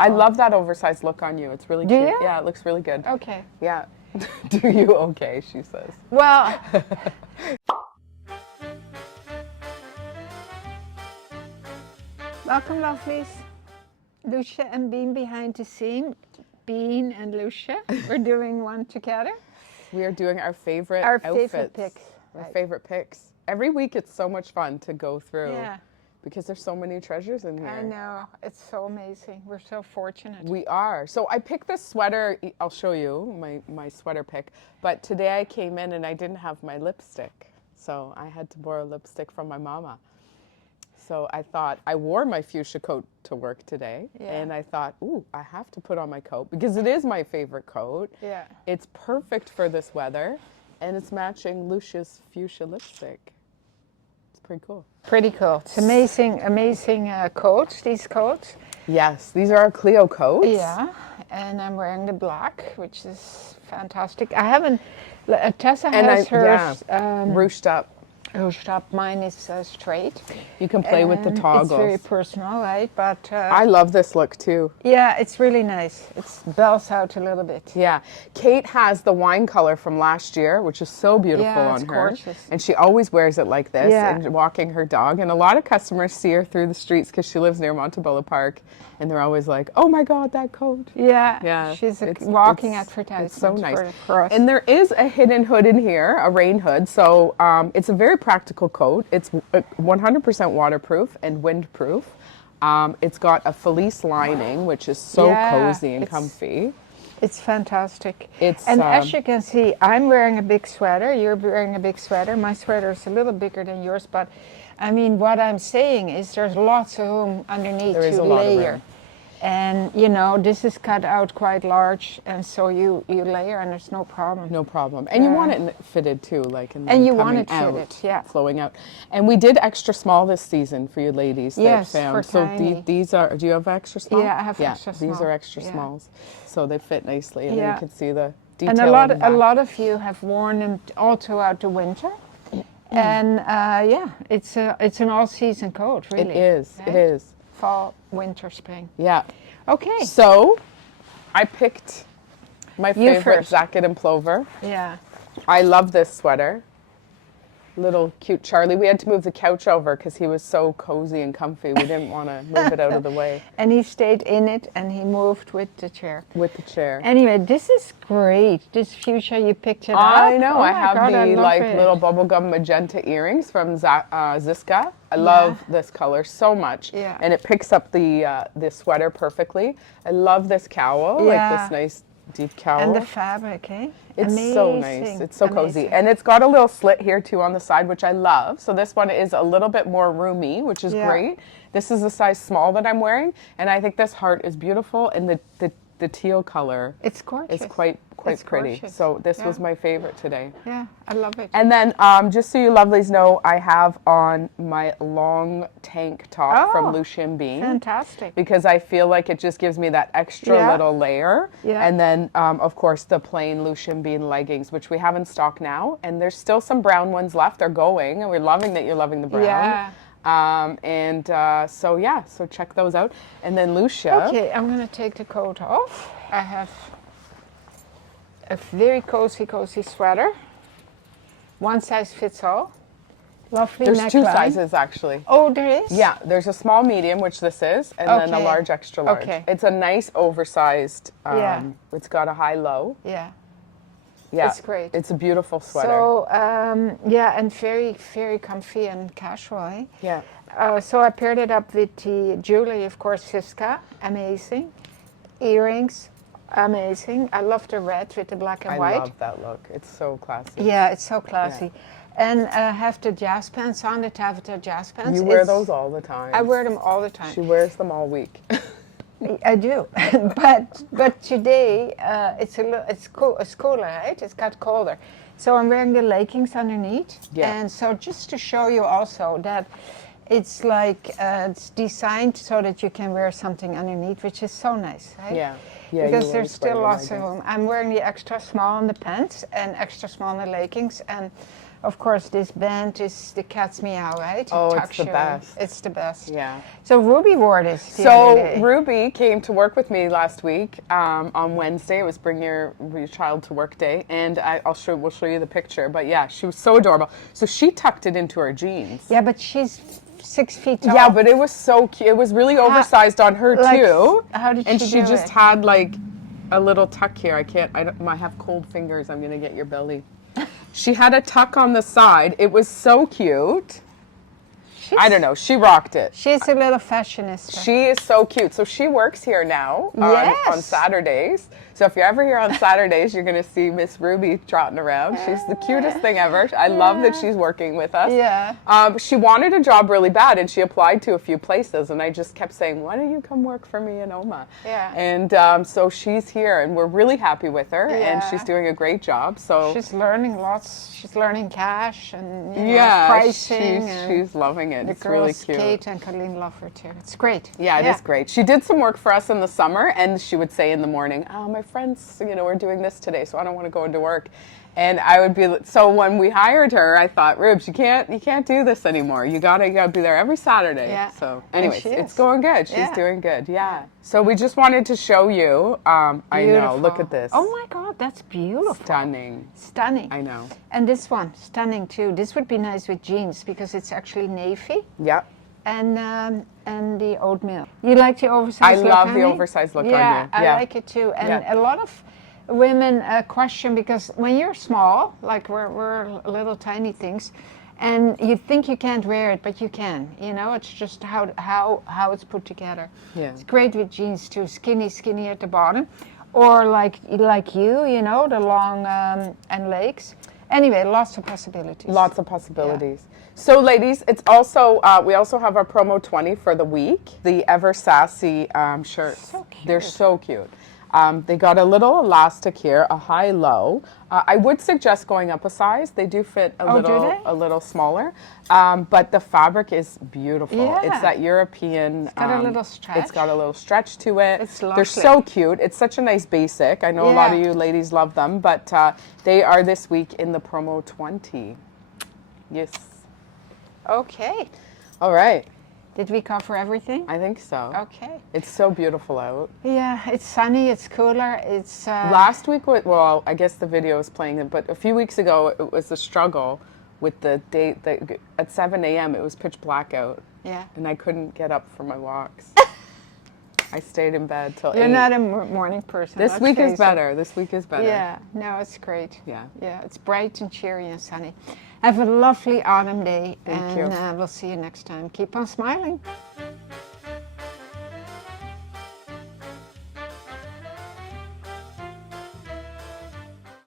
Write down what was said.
I love that oversized look on you. It's really Do cute. you? Yeah, it looks really good. Okay. Yeah. Do you? Okay, she says. Well, welcome, lovelies. Lousje and Bean behind the scene. Bean and Lousje. We're doing one together. We are doing our favorite Favorite outfits. picks. Our Right. favorite picks. Every week it's so much fun to go through. Yeah. Because there's so many treasures in here. I know. It's so amazing. We're so fortunate. We are. So I picked this sweater. I'll show you my sweater pick. But today I came in and I didn't have my lipstick. So I had to borrow lipstick from my mama. So I thought, I wore my fuchsia coat to work today. Yeah. And I thought, ooh, I have to put on my coat because it is my favorite coat. Yeah. It's perfect for this weather. And it's matching Lousje's fuchsia lipstick. It's pretty cool. Pretty cool. It's amazing, amazing coats, these coats. Yes, these are our Cleo coats. Yeah, and I'm wearing the black, which is fantastic. I haven't, Tessa has hers ruched up. ruched up. Mine is straight. You can play with the And toggles. It's very personal, right? But I love this look too. yeah, it's really nice. It bells out a little bit. Yeah, Kate has the wine color from last year, which is so beautiful Yeah, on it's her. gorgeous. And she always wears it like this Yeah. and walking her dog. And a lot of customers see her through the streets because she lives near Montebello Park, and they're always like, "Oh my God, that coat!" Yeah, Yeah, she's a it's- walking it's- advertisement. It's so nice. For us. And there is a hidden hood in here, a rain hood. So it's a very practical coat. It's 100% waterproof and windproof. It's got a fleece lining, which is so Yeah, cozy and it's- comfy. It's fantastic. It's, and as you can see, I'm wearing a big sweater. You're wearing a big sweater. My sweater is a little bigger than yours, but I mean, what I'm saying is there's lots of room underneath There is to a lot of layer. room. And you know, this is cut out quite large, and so you layer, and there's no problem. No problem. And you want it fitted too, like in And you coming want it out, fitted, yeah. flowing out. And we did extra small this season for you ladies. Yes, that found. for So tiny. these are. Do you have extra small? Yeah, I have extra These small, are extra yeah. smalls, so they fit nicely, and then Yeah. you can see the detail. And in the back. a lot of you have worn them all throughout the winter. And yeah, it's an all-season coat, really. It is. right? It is. Fall, winter, spring. Yeah. Okay. So, I picked my You favorite first. Zaket and Plover. Yeah. I love this sweater. Little cute Charlie. We had to move the couch over because he was so cozy and comfy. We didn't want to move it out of the way And he stayed in it, and he moved with the chair. with the chair. Anyway, this is great. This fuchsia, you picked it up. I know. Oh I my have God, I the love like it. little bubblegum magenta earrings from Ziska. I love this color so much. Yeah. And it picks up the sweater perfectly. I love this cowl, like Yeah. this nice deep cowl. And the fabric, eh? It's Amazing. so nice. It's so cozy. Amazing. And it's got a little slit here too on the side, which I love. So this one is a little bit more roomy, which is Yeah. great. This is a size small that I'm wearing. And I think this heart is beautiful. And the teal color It's gorgeous. is quite It's pretty. gorgeous. So this Yeah. was my favorite today. Yeah, I love it. And then just so you lovelies know, I have on my long tank top from Oh, Lousje and Bean. Fantastic. Because I feel like it just gives me that extra Yeah. little layer. Yeah. And then, of course, the plain Lousje and Bean leggings, which we have in stock now. And there's still some brown ones left. They're going. And we're loving that you're loving the brown. Yeah. So yeah, so check those out. And then Lousje. Okay, I'm going to take the coat off. I have a very cozy sweater. One size fits all. Lovely There's neckline. two sizes actually. Oh, there is? Yeah, there's a small medium, which this is, and then a Okay. large extra large. Okay. It's a nice oversized, Yeah. it's got a high low. Yeah. Yeah. It's great. It's a beautiful sweater. So, yeah, and very, very comfy and casual. Eh? yeah. So I paired it up with the jewelry, of course, Siska, amazing. Earrings, amazing. I love the red with the black and I white. love that look. It's so classy. Yeah, it's so classy. And have the jazz pants on, the taffeta jazz pants. You wear those all the time. I wear them all the time. She wears them all week. I do, but today it's cool. It's cooler, right? It's got colder, so I'm wearing the leggings underneath. Yeah. And so just to show you also that it's like it's designed so that you can wear something underneath, which is so nice, right? Yeah. Yeah. Because you there's always wear still your lots of leggings. room. I'm wearing the extra small in the pants and extra small in the leggings, and Of course, this band is the cat's meow, right? It Oh, it's tucks the you in. best. It's the best. Yeah. So Ruby wore this the other So day. Ruby came to work with me last week on Wednesday. It was Bring Your Child to Work Day, and we'll show you the picture. But yeah, she was so adorable. So she tucked it into her jeans. Yeah, but she's 6 feet tall. Yeah, but it was so cute. It was really oversized on her like, too. how did and she she do just it? had like a little tuck here. I have cold fingers. I'm gonna get your belly. She had a tuck on the side. It was so cute. I don't know. She rocked it. She's a little fashionista. She is so cute. So she works here now on Yes. Saturdays. So if you're ever here on Saturdays, you're going to see Miss Ruby trotting around. She's the cutest thing ever. I love that she's working with us. Yeah. She wanted a job really bad, and she applied to a few places. And I just kept saying, why don't you come work for me in Oma? Yeah. And so she's here, and we're really happy with her. And Yeah. she's doing a great job. So She's learning lots. She's learning cash and yeah, pricing. and she's loving it. the It's really girls, cute. Kate and Colleen, love her too. It's great. Yeah, it is great. She did some work for us in the summer, and she would say in the morning, "Oh, my friends, we're doing this today, so I don't want to go into work." And I would be so when we hired her, I thought, "Rubes, you can't do this anymore. You gotta be there every Saturday." Yeah. So, And anyways, she it's is. going good. She's Yeah. doing good. Yeah. So we just wanted to show you. I know. Look Beautiful. at this. Oh my God, that's beautiful. Stunning. Stunning. I know. And this one, stunning too. This would be nice with jeans because it's actually navy Yep. and the oatmeal. You like the oversized I look love on the me? oversized look on you. Yeah, I Yeah. like it too. And Yeah. a lot of women question because when you're small, like we're little tiny things, and you think you can't wear it, but you can. It's just how it's put together. Yeah. It's great with jeans too, skinny at the bottom, or like you, the long and legs. Anyway, lots of possibilities. Lots of possibilities. So, ladies, it's also we also have our promo 20 for the week. The Ever Sassy shirts. So cute. They're so cute. They got a little elastic here, a high-low. I would suggest going up a size. They do fit do they? a little smaller, but the fabric is beautiful. Yeah. It's that European. It's got a little stretch. It's got a little stretch to it. It's They're lovely. so cute. It's such a nice basic. I know a lot of Yeah. you ladies love them, but they are this week in the promo 20. Yes. Okay. All right. Did we cover everything? I think so. Okay. It's so beautiful out. Yeah, it's sunny, it's cooler, it's... Last week, well, I guess the video is playing it, but a few weeks ago, it was a struggle with the date. At 7 a.m., it was pitch black out, Yeah. and I couldn't get up for my walks. I stayed in bed till 8. You're not a morning person. This let's week is face it. better. This week is better. Yeah, no, it's great. Yeah. Yeah, it's bright and cheery and sunny. Have a lovely autumn day. Thank and you. We'll see you next time. Keep on smiling.